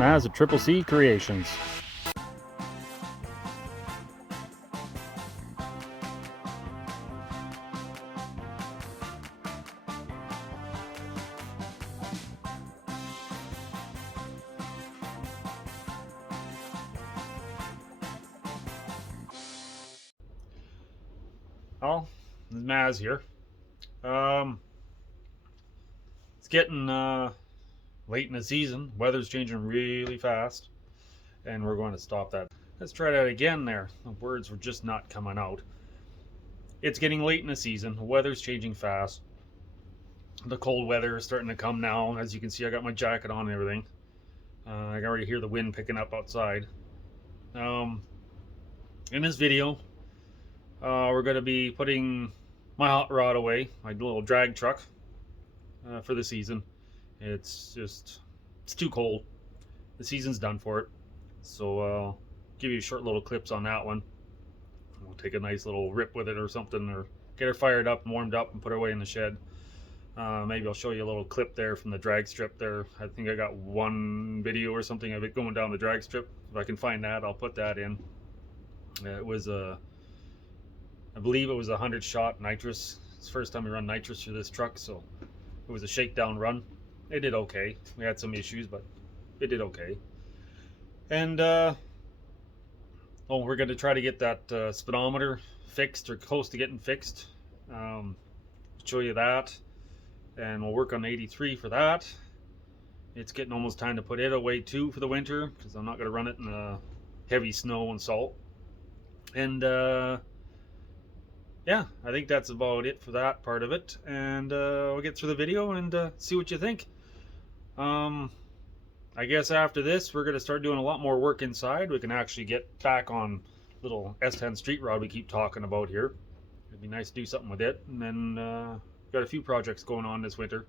Maz at Triple C Creations. Oh, this is Maz here. It's getting late in the season. Weather's changing really fast, and we're going to stop that. Let's try that again there. The words were just not coming out. It's getting late in the season. The weather's changing fast. The cold weather is starting to come now. As you can see, I got my jacket on and everything. I can already hear the wind picking up outside. In this video, we're going to be putting my hot rod away, my little drag truck, for the season. It's too cold. The season's done for it. So I'll give you short little clips on that one. We'll take a nice little rip with it or something, or get her fired up and warmed up and put her away in the shed. Maybe I'll show you a little clip there from the drag strip there. I think I got one video or something of it going down the drag strip. If I can find that, I'll put that in. It was I believe it was a 100-shot nitrous. It's the first time we run nitrous through this truck, so it was a shakedown run. It did okay. We had some issues, but it did okay. And we're going to try to get that speedometer fixed, or close to getting fixed. Show you that, and we'll work on 83 for that. It's getting almost time to put it away too for the winter, because I'm not going to run it in the heavy snow and salt. And yeah, I think that's about it for that part of it, and we'll get through the video and see what you think. I guess after this we're going to start doing a lot more work inside. We can actually get back on little S10 street rod we keep talking about here. It'd be nice to do something with it. And then got a few projects going on this winter.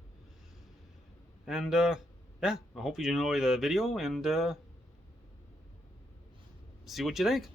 And yeah, I hope you enjoy the video and see what you think.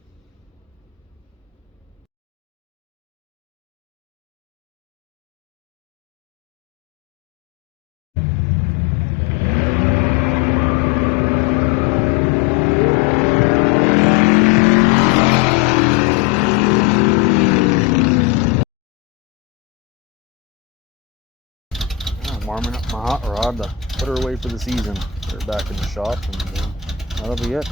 Warming up my hot rod to put her away for the season. Put her back in the shop, and that'll be it.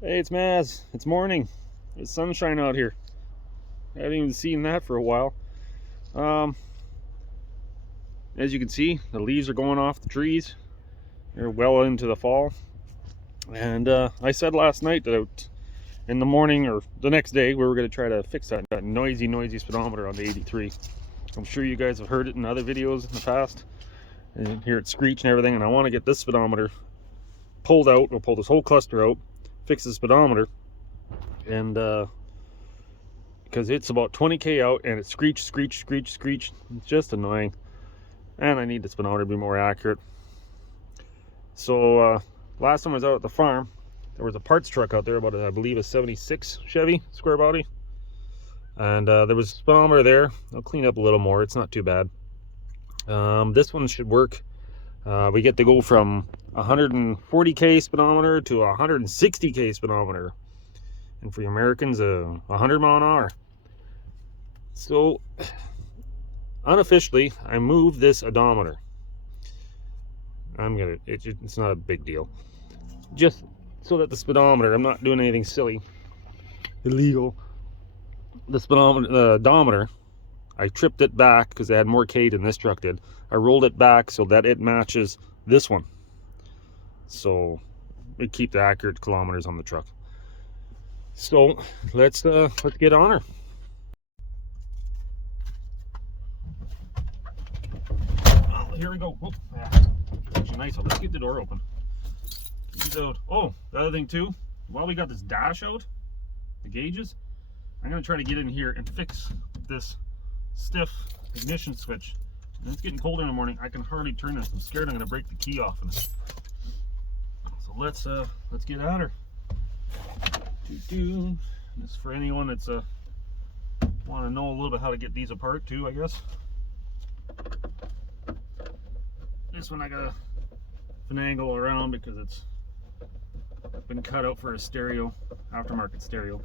Hey, it's Maz. It's morning. There's sunshine out here. I haven't even seen that for a while. As you can see, the leaves are going off the trees. They're well into the fall. And I said last night that in the morning or the next day we were going to try to fix that noisy speedometer on the 83. I'm sure you guys have heard it in other videos in the past and hear it screech and everything, and I want to get this speedometer pulled out. We'll pull this whole cluster out, fix the speedometer, and because it's about 20k out and it screech. It's just annoying, and I need the speedometer to be more accurate. So last time I was out at the farm, there was a parts truck out there, about I believe a 76 Chevy square body, and there was a speedometer there. I'll clean up a little more. It's not too bad. This one should work. We get to go from 140k speedometer to 160k speedometer, and for you Americans, 100 mile an hour. So unofficially, I moved this odometer. It's not a big deal, just so that the speedometer, I'm not doing anything silly, illegal. The speedometer, the odometer, I tripped it back because it had more K than this truck did. I rolled it back so that it matches this one, so we keep the accurate kilometers on the truck. So let's get on her. Oh, here we go. Oh, yeah. Actually nice. Let's get the door open. Out. Oh, the other thing too, while we got this dash out, the gauges, I'm going to try to get in here and fix this stiff ignition switch. And it's getting colder in the morning. I can hardly turn this. I'm scared I'm going to break the key off in it. So let's get at her. This is for anyone that's Want to know a little bit how to get these apart too, I guess. This one I gotta finagle around because it's been cut out for a stereo, aftermarket stereo.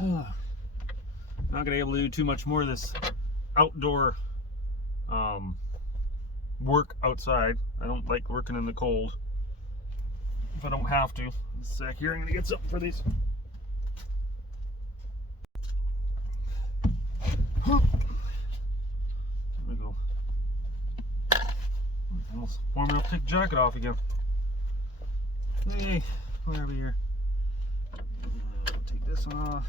Not gonna be able to do too much more of this outdoor work outside. I don't like working in the cold if I don't have to. In a sec here, I'm gonna get something for these. There we go. Almost warm enough to take the jacket off again. Hey, where are we here? Take this one off.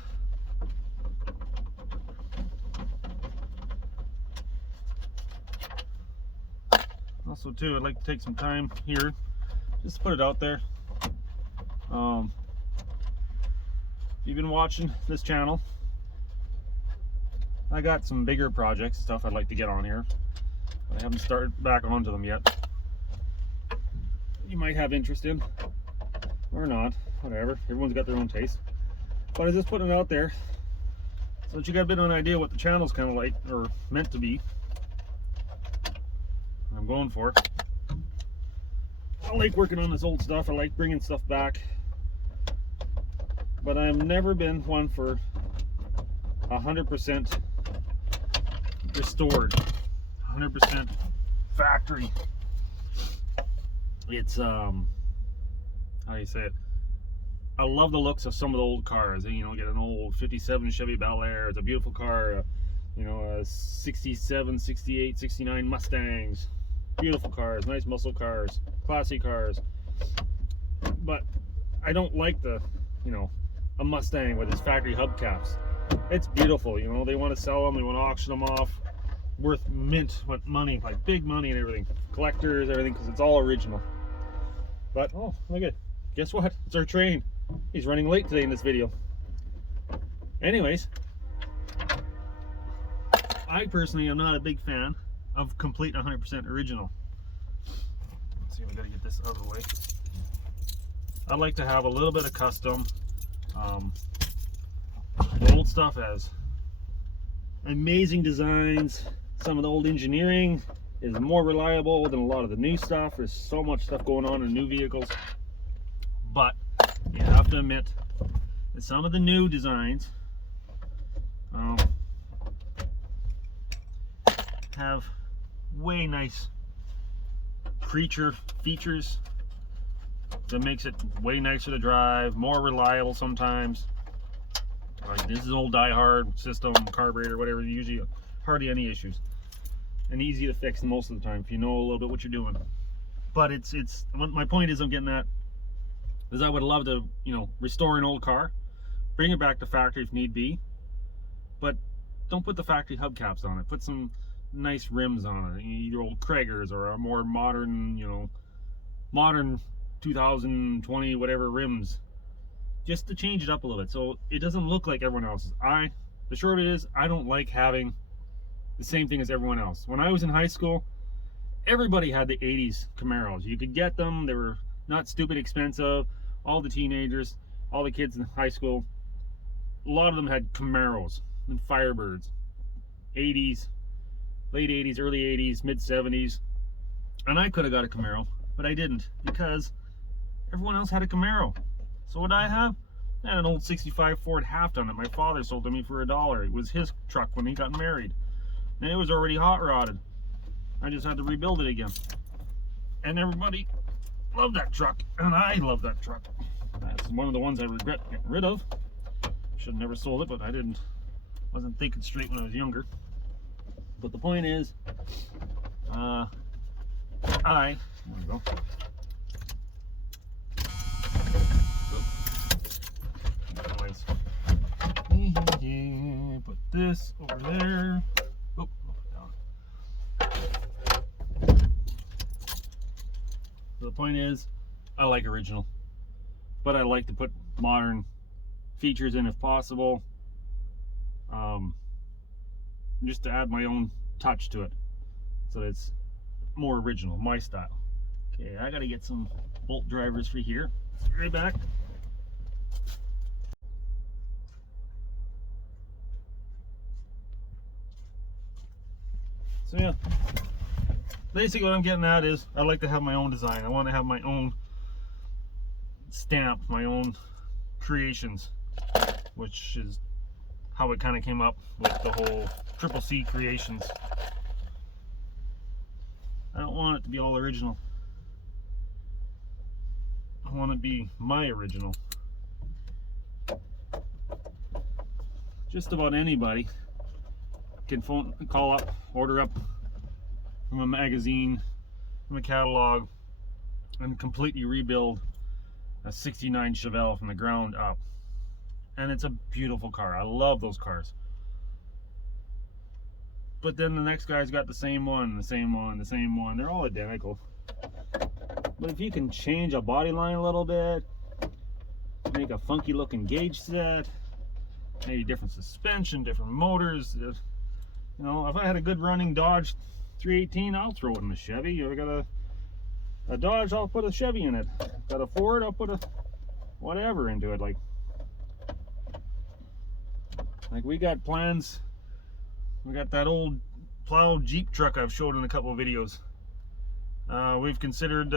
Also too, I'd like to take some time here just to put it out there. If you've been watching this channel, I got some bigger projects, stuff I'd like to get on here. I haven't started back onto them yet. You might have interest in, or not, whatever. Everyone's got their own taste. But I'm just putting it out there so that you got a bit of an idea what the channel's kind of like, or meant to be. I'm going for. I like working on this old stuff. I like bringing stuff back, but I've never been one for 100% restored, 100% factory. It's how do you say it? I love the looks of some of the old cars. You know, get an old 57 Chevy Bel Air. It's a beautiful car. You know, 67, 68, 69 Mustangs. Beautiful cars, nice muscle cars, classy cars. But I don't like the, you know, a Mustang with its factory hubcaps. It's beautiful, you know. They want to sell them, they want to auction them off, worth mint money, like big money and everything. Collectors, everything, because it's all original. But oh, look at it. Guess what? It's our train. He's running late today in this video. Anyways, I personally am not a big fan of complete 100% original. Let's see, we gotta get this out of the way. I'd like to have a little bit of custom. The old stuff has amazing designs. Some of the old engineering is more reliable than a lot of the new stuff. There's so much stuff going on in new vehicles. But you have to admit that some of the new designs have way nice features that makes it way nicer to drive, more reliable sometimes. Like this is old die-hard system, carburetor, whatever, usually hardly any issues. And easy to fix most of the time if you know a little bit what you're doing. But it's my point is I'm getting at is I would love to, you know, restore an old car, bring it back to factory if need be, but don't put the factory hubcaps on it. Put some nice rims on it, your old Kragers or a more modern, you know, modern 2020 whatever rims, just to change it up a little bit so it doesn't look like everyone else's. The short of it is, I don't like having the same thing as everyone else. When I was in high school, everybody had the 80s Camaros. You could get them, they were not stupid expensive. All the teenagers, all the kids in high school, a lot of them had Camaros and Firebirds. 80s, late 80s, early 80s, mid 70s. And I could have got a Camaro, but I didn't because everyone else had a Camaro. So what did I have? I had an old 65 Ford half-ton that my father sold to me for $1. It was his truck when he got married. And it was already hot rodded. I just had to rebuild it again. And everybody loved that truck, and I love that truck. That's one of the ones I regret getting rid of. Should have never sold it, but I wasn't thinking straight when I was younger. But the point is, there we go. Put this over there. Oh, down. So the point is, I like original, but I like to put modern features in if possible, just to add my own touch to it, so that it's more original, my style. Okay, I gotta get some bolt drivers for here. Right back. So yeah, basically what I'm getting at is I like to have my own design. I want to have my own stamp, my own creations, which is how it kind of came up with the whole Triple C creations. I don't want it to be all original. I want to be my original. Just about anybody can call up, order up from a magazine, from a catalog, and completely rebuild a 69 Chevelle from the ground up. And it's a beautiful car. I love those cars. But then the next guy's got the same one, the same one, the same one. They're all identical. But if you can change a body line a little bit, make a funky looking gauge set, maybe different suspension, different motors. You know, if I had a good running Dodge 318, I'll throw it in a Chevy. If I got a Dodge, I'll put a Chevy in it. Got a Ford, I'll put a whatever into it. Like we got plans. We got that old plow Jeep truck I've showed in a couple of videos. We've considered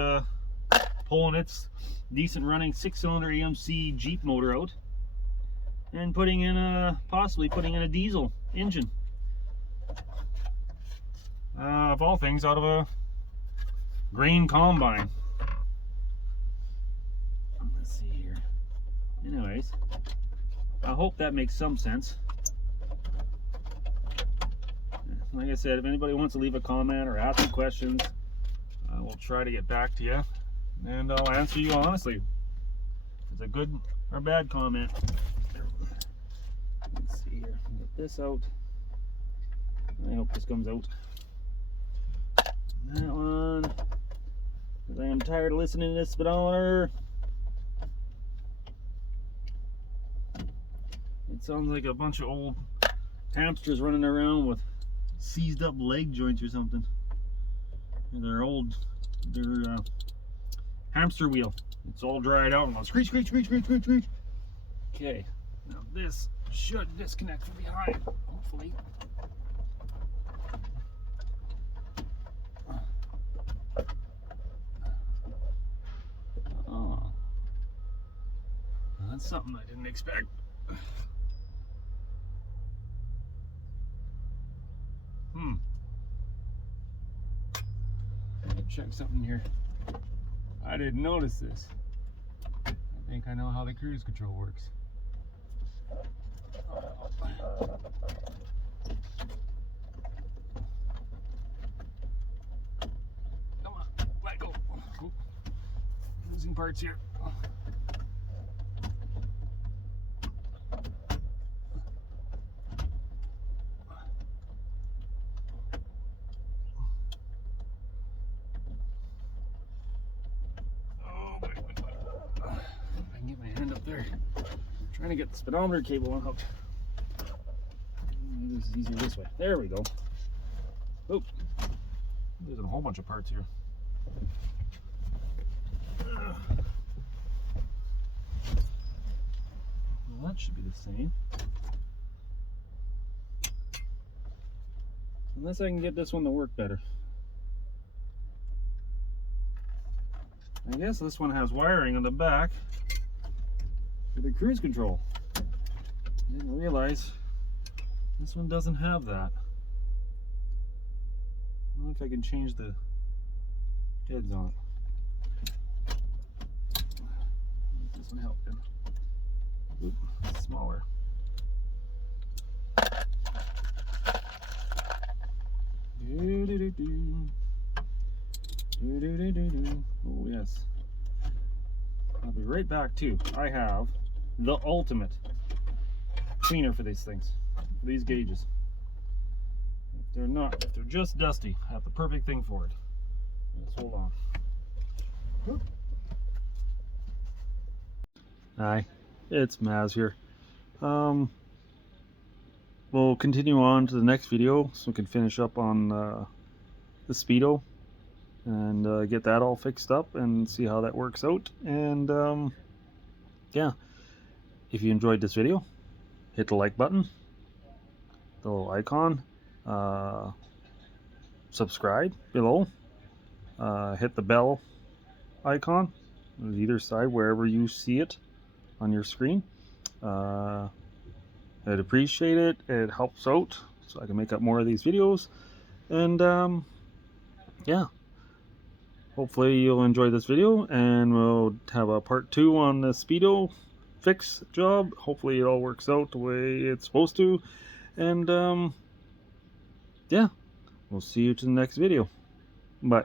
pulling its decent running 6-cylinder AMC Jeep motor out and putting in possibly putting in a diesel engine. Of all things, out of a grain combine. Let's see here. Anyways, I hope that makes some sense. Like I said, if anybody wants to leave a comment or ask me questions, I will try to get back to you, and I'll answer you honestly. If it's a good or bad comment. Let's see here. Get this out. I hope this comes out. That one. Because I am tired of listening to this speedometer. It sounds like a bunch of old hamsters running around with seized up leg joints or something. Their hamster wheel. It's all dried out and goes screech, screech, screech, screech, screech, screech. Okay, now this should disconnect from behind, hopefully. Oh, that's something I didn't expect. Check something here. I didn't notice this. I think I know how the cruise control works. Come on, let go. Oh, losing parts here. Trying to get the speedometer cable unhooked. Maybe this is easier this way. There we go. Oh, there's a whole bunch of parts here. Well, that should be the same. Unless I can get this one to work better. I guess this one has wiring on the back for the cruise control. I didn't realize this one doesn't have that. I don't know if I can change the heads on it. This one helped him. Oop, smaller. Oh yes. I'll be right back too. I have the ultimate cleaner for these things, for these gauges. If they're just dusty, I have the perfect thing for it. Just hold on. Hi, it's Maz here. We'll continue on to the next video so we can finish up on the speedo and get that all fixed up and see how that works out. And yeah, if you enjoyed this video, hit the like button, the little icon, subscribe below. Hit the bell icon on either side, wherever you see it on your screen. I'd appreciate it. It helps out so I can make up more of these videos. And yeah, hopefully you'll enjoy this video, and we'll have a part 2 on the speedo fix job. Hopefully it all works out the way it's supposed to. And yeah, we'll see you to the next video. Bye.